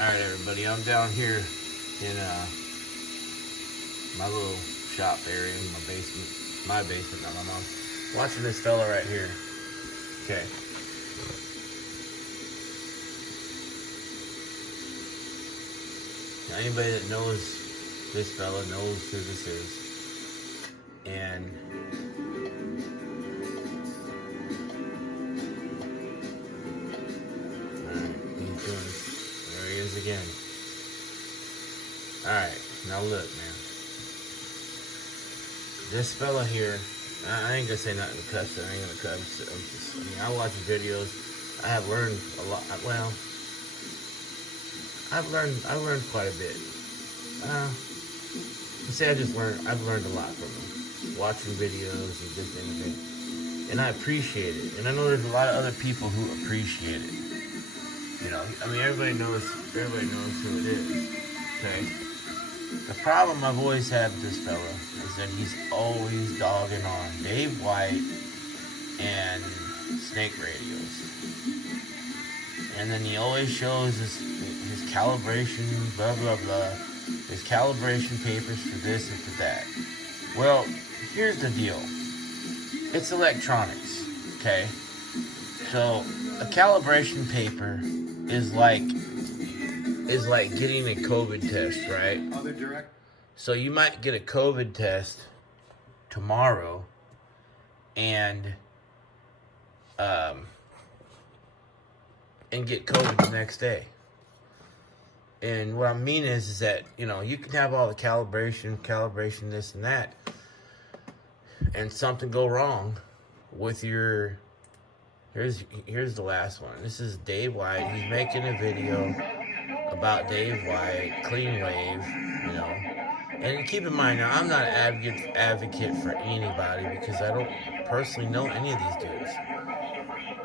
Alright everybody, I'm down here in my little shop area in my basement. My basement, not my mom's. Watching this fella right here. Okay. Now anybody that knows this fella knows who this is. And he's doing, there he is again. Alright, now look, man. This fella here, I ain't gonna say nothing to cuss. I ain't gonna cuss. I watch videos. I have learned a lot. Well, I've learned quite a bit. I've learned a lot from them. Watching videos and just anything. And I appreciate it. And I know there's a lot of other people who appreciate it. You know, I mean, everybody knows who it is. Okay? The problem I've always had with this fella is that he's always dogging on Dave White and Snake Radios. And then he always shows his calibration, blah, blah, blah. His calibration papers for this and for that. Well, here's the deal. It's electronics, okay? So, a calibration paper is like getting a COVID test, right? So you might get a COVID test tomorrow and get COVID the next day. And what I mean is that, you know, you can have all the calibration, this and that, and something go wrong with your, here's the last one. This is Dave White. He's making a video about Dave White, Clean Wave, you know. And keep in mind, now, I'm not an advocate for anybody because I don't personally know any of these dudes.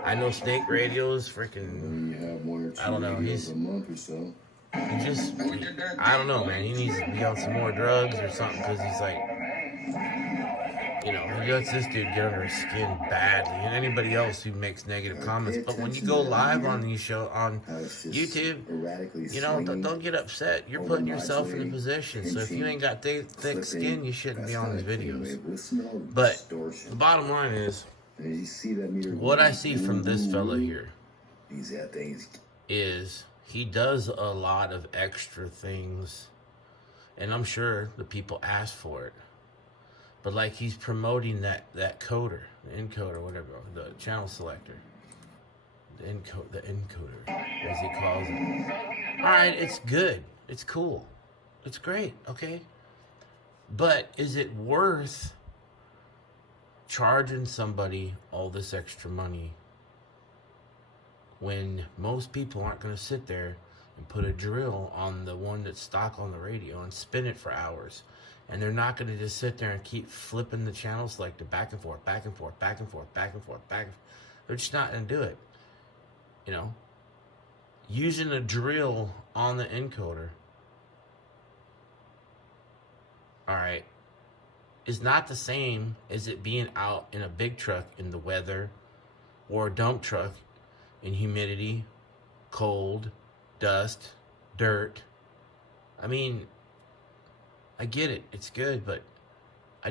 I know Snake Radio's freaking, I don't know, I don't know, man. He needs to be on some more drugs or something because he's like, you know, he lets this dude get under his skin badly, and anybody else who makes negative comments. But when you go live on these on YouTube, you know, don't get upset. You're putting yourself in a position. So if you ain't got thick skin, you shouldn't be on these videos. But the bottom line is, what I see from this fella here is he does a lot of extra things, and I'm sure the people ask for it. But like he's promoting that coder, the encoder, whatever, the channel selector, the encoder, as he calls it. All right, it's good, it's cool, it's great, okay. But is it worth charging somebody all this extra money when most people aren't going to sit there and put a drill on the one that's stock on the radio and spin it for hours? And they're not going to just sit there and keep flipping the channels like the back and forth, back and forth, back and forth, back and forth, back and forth. They're just not going to do it. You know, using a drill on the encoder, all right, is not the same as it being out in a big truck in the weather or a dump truck in humidity, cold, dust, dirt. I mean, I get it, it's good, but I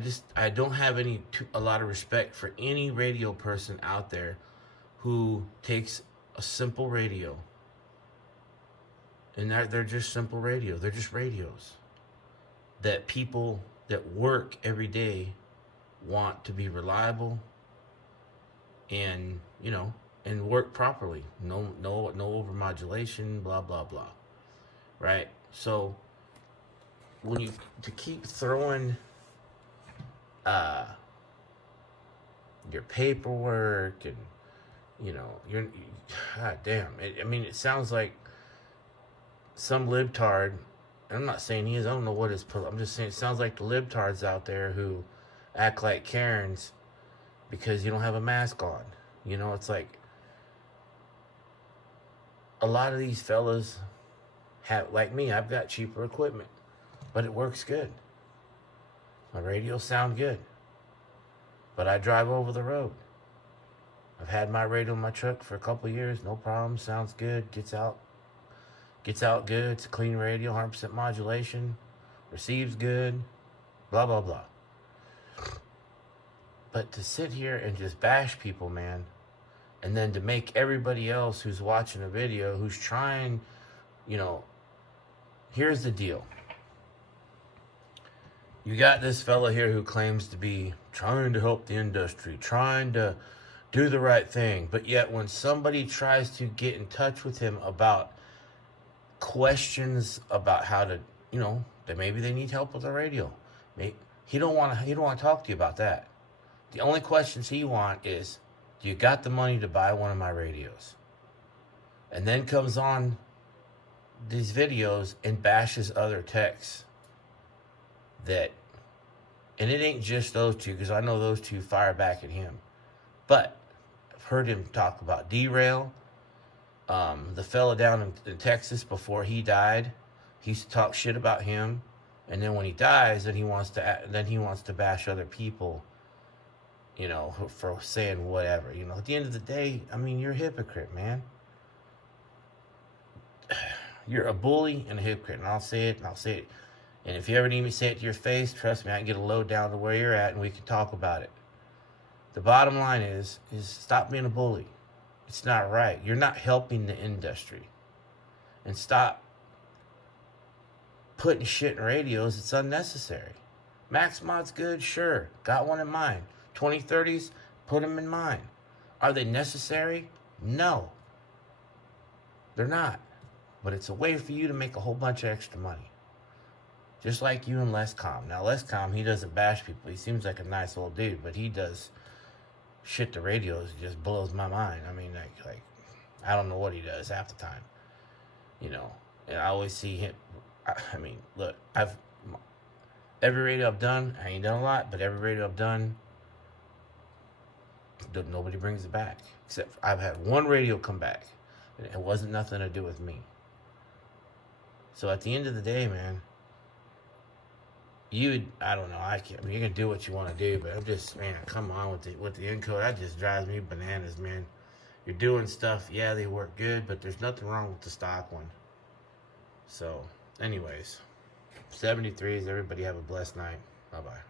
don't have a lot of respect for any radio person out there who takes a simple radio, and they're just simple radio. They're just radios that people that work every day want to be reliable and, you know, and work properly. No overmodulation, blah blah blah. Right? So when you to keep throwing your paperwork and, you know, god damn, I mean, it sounds like some libtard. I'm not saying he is. I don't know what his. I'm just saying it sounds like the libtards out there who act like Karens because you don't have a mask on. You know, it's like a lot of these fellas have, like me, I've got cheaper equipment, but it works good. My radios sound good, but I drive over the road. I've had my radio in my truck for a couple of years, no problem, sounds good, gets out, Gets out good. It's a clean radio, 100% modulation. Receives good. Blah, blah, blah. But to sit here and just bash people, man, and then to make everybody else who's watching a video, who's trying, you know, here's the deal. You got this fella here who claims to be trying to help the industry, trying to do the right thing, but yet when somebody tries to get in touch with him about questions about how to, you know, that maybe they need help with the radio, he don't want to talk to you about that. The only questions he wants is, do you got the money to buy one of my radios? And then comes on these videos and bashes other techs that, and it ain't just those two, because I know those two fire back at him, but I've heard him talk about Derail, the fella down in Texas before he died. He used to talk shit about him, and then when he dies, then he wants to bash other people, you know, for saying whatever. You know, at the end of the day, I mean, you're a hypocrite, man. You're a bully and a hypocrite, and I'll say it, and I'll say it. And if you ever need me to say it to your face, trust me, I can get a load down to where you're at, and we can talk about it. The bottom line is stop being a bully. It's not right. You're not helping the industry. And stop putting shit in radios. It's unnecessary. Max Mod's good, sure. Got one in mind. 2030s, put them in mind. Are they necessary? No. They're not. But it's a way for you to make a whole bunch of extra money. Just like you and Lescom. Now, Lescom, he doesn't bash people. He seems like a nice old dude, but he does shit to radios. It just blows my mind. I mean, like I don't know what he does half the time. You know, and I always see him. I mean, look, every radio I've done, I ain't done a lot, but every radio I've done, nobody brings it back. Except I've had one radio come back. And it wasn't nothing to do with me. So at the end of the day, man, I don't know, I mean, you can do what you want to do, but I'm just, man, come on with the encode. That just drives me bananas, man. You're doing stuff, yeah, they work good, but there's nothing wrong with the stock one. So, anyways, 73s, everybody have a blessed night. Bye-bye.